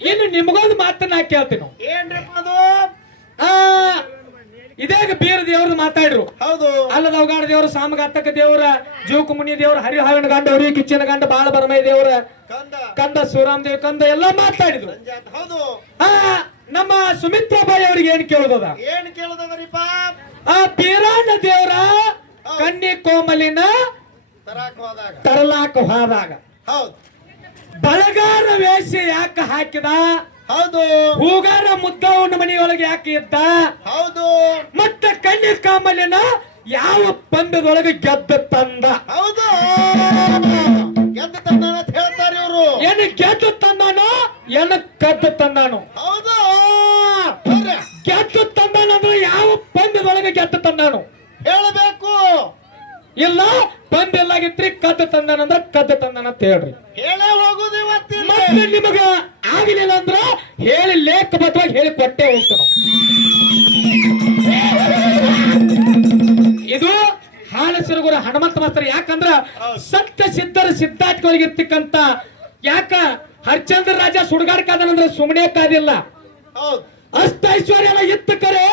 ಇನ್ನು ನಿಮಗೊಂದು ಮಾತನ್ನ ನಾ ಕೇಳ್ತೀನಿ. ಏನ್ರಪ್ಪ ಅದು? ಆ ಇದೇಗ ಬೀರ ದೇವ್ರ ಮಾತಾಡ್ರು. ಹೌದು. ಅಲ್ಲದ ಅವಗಾಡ ದೇವ್ರ ಸಾಮಗಾತಕ ದೇವ್ರ ಜೀವಕುಮುನಿ ದೇವ್ರ ಹರಿಹಾವಿನ ಗಂಡ ಅವ್ರಿ ಕಿಚ್ಚಿನ ಗಂಡ ಬಾಳ ಬರಮೈ ದೇವ್ರ ಕಂದ. ಶಿವರಾಮ್ ದೇವ್ ಕಂದ ಎಲ್ಲ ಮಾತಾಡಿದ್ರು. ಹೌದು. ಆ ನಮ್ಮ ಸುಮಿತ್ರಾಬಾಯಿ ಅವ್ರಿಗೆ ಏನ್ ಕೇಳೋದದ? ಏನ್ ಕೇಳುದದ್ರಿಪ್ಪ? ಆ ಪೀರಾಣ ದೇವ್ರ ಕನ್ನಿ ಕೋಮಲಿನ ತರಲಾಕ ಹೋದಾಗ. ಹೌದು. ಬಳಗಾರ ವೇಷ ಯಾಕೆ ಹಾಕಿದ? ಹೌದು. ಹೂಗಾರ ಮುದ್ದವನ ಮನೆಯೊಳಗೆ ಯಾಕೆ ಇದ್ದ ಹೌದು. ಮತ್ತೆ ಕಣ್ಣಿ ಕಾಮಲಿನ ಯಾವ ಪಂದ್ಯದೊಳಗೆ ಗೆದ್ದ ತಂದ? ಹೌದು. ಗೆದ್ದು ತಂದಾನ ಅಂತ ಹೇಳ್ತಾರೆ ಇವರು. ಏನು ಗೆದ್ದು ತಂದಾನೋ ಏನು ಕದ್ದು ತಂದಾನು. ಹೌದು. ಬರ್ರಿ, ಗೆದ್ದು ತಂದಾನ ಅಂದ್ರೆ ಯಾವ ಪಂದ್ಯದೊಳಗೆ ಗೆದ್ದು ತಂದಾನು. ಹೇಳಬೇಕು. ಇಲ್ಲ ಪಂದ್ಯ ಎಲ್ಲಾಗಿತ್ರಿ ಕದ್ದು ತಂದಾನ ಅಂದ್ರೆ ಕದ್ದು ತಂದಾನ ಅಂತ ಹೇಳ್ರಿ. ಹೇಳೇ ನಿಮಗ ಆಗಲಿಲ್ಲ ಅಂದ್ರ ಹೇಳಿ ಲೇಖಬದ್ಧವಾಗಿ ಹೇಳಿ ಕೊಟ್ಟೆ ಹೋಗ್ತಾರ ಇದು ಹಾಲ ಸಿರುಗುರ ಹನುಮಂತ ಮಾಸ್ತರ್. ಯಾಕಂದ್ರ ಸತ್ಯ ಸಿದ್ಧರ ಸಿದ್ಧಾರ್ಥಗಳಿಗೆ ಇರ್ತಕ್ಕಂತ ಯಾಕ? ಹರಿಚಂದ್ರ ರಾಜ ಸುಡುಗಾಡ ಕಾದನಂದ್ರ ಸುಮ್ಮನೆ ಕಾದಿಲ್ಲ. ಹೌದು. ಅಷ್ಟ ಐಶ್ವರ್ಯ ಇತ್ತು ಕರೆ.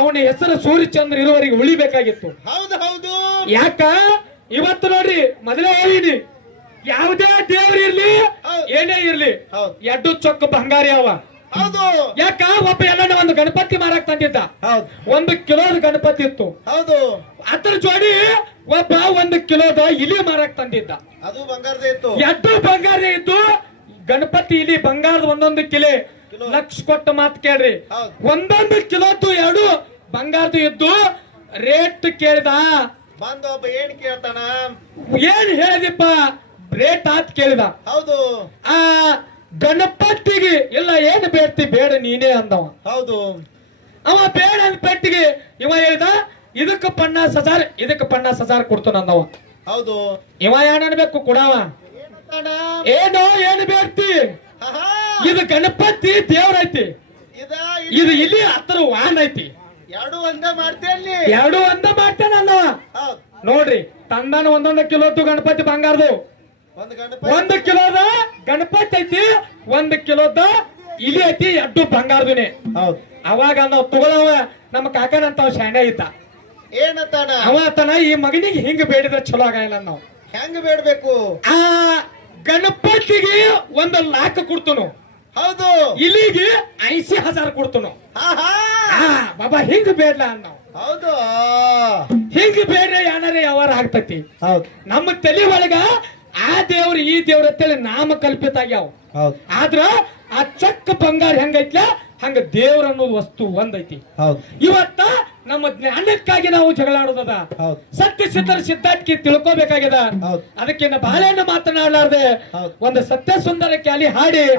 ಅವನ ಹೆಸರು ಸೂರ್ಯಚಂದ್ರ ಇರುವವರಿಗೆ ಉಳಿಬೇಕಾಗಿತ್ತು. ಹೌದು ಹೌದು. ಯಾಕ? ಇವತ್ತು ನೋಡ್ರಿ ಮೊದಲೇ ಹೇಳಿನಿ ಯಾವುದೇ. ಏನೇ ಇರ್ಲಿ ಎಡ್ಡು ಚೊಕ್ಕ ಬಂಗಾರಿ ಅವ. ಹೌದು. ಯಾಕ? ಒಬ್ಬ ಎಲ್ಲ ಒಂದು ಗಣಪತಿ ಮಾರಾಕ್ ತಂದಿದ್ದ. ಹೌದು. ಒಂದು ಕಿಲೋದ ಗಣಪತಿ ಇತ್ತು. ಹೌದು. ಅದ್ರ ಜೋಡಿ ಒಬ್ಬ ಒಂದು ಕಿಲೋದ ಇಲಿ ಮಾರಾಕ್ ತಂದಿದ್ದ. ಅದು ಬಂಗಾರದ ಇತ್ತು. ಎಡ್ಡು ಬಂಗಾರ ಇತ್ತು. ಗಣಪತಿ ಇಲಿ ಬಂಗಾರದ ಒಂದೊಂದು ಕಿಲೆ. ಲಕ್ಷ ಕೊಟ್ಟ ಮಾತು ಕೇಳ್ರಿ. ಹೌದು. ಒಂದೊಂದು ಕಿಲೋದು ಎರಡು ಬಂಗಾರದು ಇದ್ದು ರೇಟ್ ಕೇಳ್ದ. ಬಂದ ಒಬ್ಬ ಏನ್ ಕೇಳ್ತಾನ? ಏನ್ ಹೇಳಿದಿಪ್ಪ ರೇಟ್ ಆತ್ ಕೇಳಿದ. ಹೌದು. ಆ ಗಣಪತಿಗೆ ಇಲ್ಲ ಏನು ಬೇಡ್ತಿ ಬೇಡ ನೀನೇ ಅಂದವ. ಹೌದು. ಅವ ಬೇಡ ಅಂದ ಪೆಟ್ಟಿಗೆ ಇವ ಹೇಳ್ದ ಇದಕ್ಕೆ ಪನ್ನಾಸ್ ಹಜಾರ್ ಇದಕ್ಕೆ ಪನ್ನಾಸ್ ಹಜಾರ್ ಕೊಡ್ತಾನ ಅಂದವ. ಹೌದು. ಇವ ಏನ್ ಅನ್ಬೇಕು ಕೊಡವ? ಏನೋ ಏನು ಬೇಡ್ತಿ? ಇದು ಗಣಪತಿ ದೇವ್ರೈತಿ ಐತಿ. ಇದು ಇಲ್ಲಿ ಹತ್ರ ವಾನ್ ಐತಿ. ಎರಡು ಒಂದೇ ಮಾಡ್ತೇನೆ ಎರಡು ಒಂದ ಮಾಡ್ತೇನೆ ನೋಡ್ರಿ ತಂದಾನು ಒಂದೊಂದು ಕಿಲೋತ್ತು ಗಣಪತಿ ಬಂಗಾರದು. ಒಂದು ಗಣಪತಿ ಒಂದು ಕಿಲೋದ ಗಣಪತಿ ಐತಿ ಒಂದು ಕಿಲೋದ ಇಲಿ ಐತಿ ಎಡ್ಡು ಬಂಗಾರದಿನಿ. ಹೌದು. ಅವಾಗ ನಾವು ತಗೊಳವ ನಮ್ಮ ಕಾಕನಂತ ಅವ ಶಾಣೆ ಇದ್ದ. ಏನತ್ತಾನ ಅವ ತನ ಈ ಮಗನಿಗೆ ಹಿಂಗ ಬೇಡಿದ್ರೆ ಚಲೋ ಆಗಲ್ಲ ನಾವು. ಹೆಂಗ್ ಬೇಡಬೇಕು? ಆ ಗಣಪತಿಗೆ ಒಂದು ಲಾಕ್ ಕೊಡ್ತನು. ಹೌದು. ಇಲಿಗೆ ಐಸಿ ಹಜಾರ್ ಕೊಡ್ತನು. ಬಾಬಾ ಹಿಂಗ್ ಬೇಡ್ಲ ನಾವು. ಹೌದು. ಹಿಂಗ್ ಬೇಡ್ರೆ ಏನಾರ ಯಾವಾರ ಆಗ್ತತಿ. ಹೌದು. ನಮ್ಮ ತಲೆ ಒಳಗ ಆ ದೇವ್ರ ಈ ದೇವ್ರ ಅಂತೇಳಿ ನಾಮ ಕಲ್ಪಿತ ಆಗ್ಯಾವ ಆದ್ರ ಆ ಚಕ್ಕ ಬಂಗಾರ ಹೆಂಗೈತ್ಲ? ಹಂಗ ದೇವ್ರ ಅನ್ನೋದು ವಸ್ತು ಒಂದೈತಿ. ಹೌದು. ಇವತ್ತ ನಮ್ಮ ಜ್ಞಾನಕ್ಕಾಗಿ ನಾವು ಜಗಳಾಡೋದದ. ಹೌದು. ಸತ್ಯ ಸಿದ್ಧರ ಸಿದ್ಧಾರ್ಥಕ್ಕೆ ತಿಳ್ಕೊಬೇಕಾಗ್ಯದ. ಹೌದು. ಅದಕ್ಕೆ ನಾ ಬಾಳೆಯನ್ನು ಮಾತನಾಡಲಾರ್ದೆ. ಒಂದು ಸತ್ಯ ಸುಂದರ ಕ್ಯಾಲಿ ಹಾಡಿ.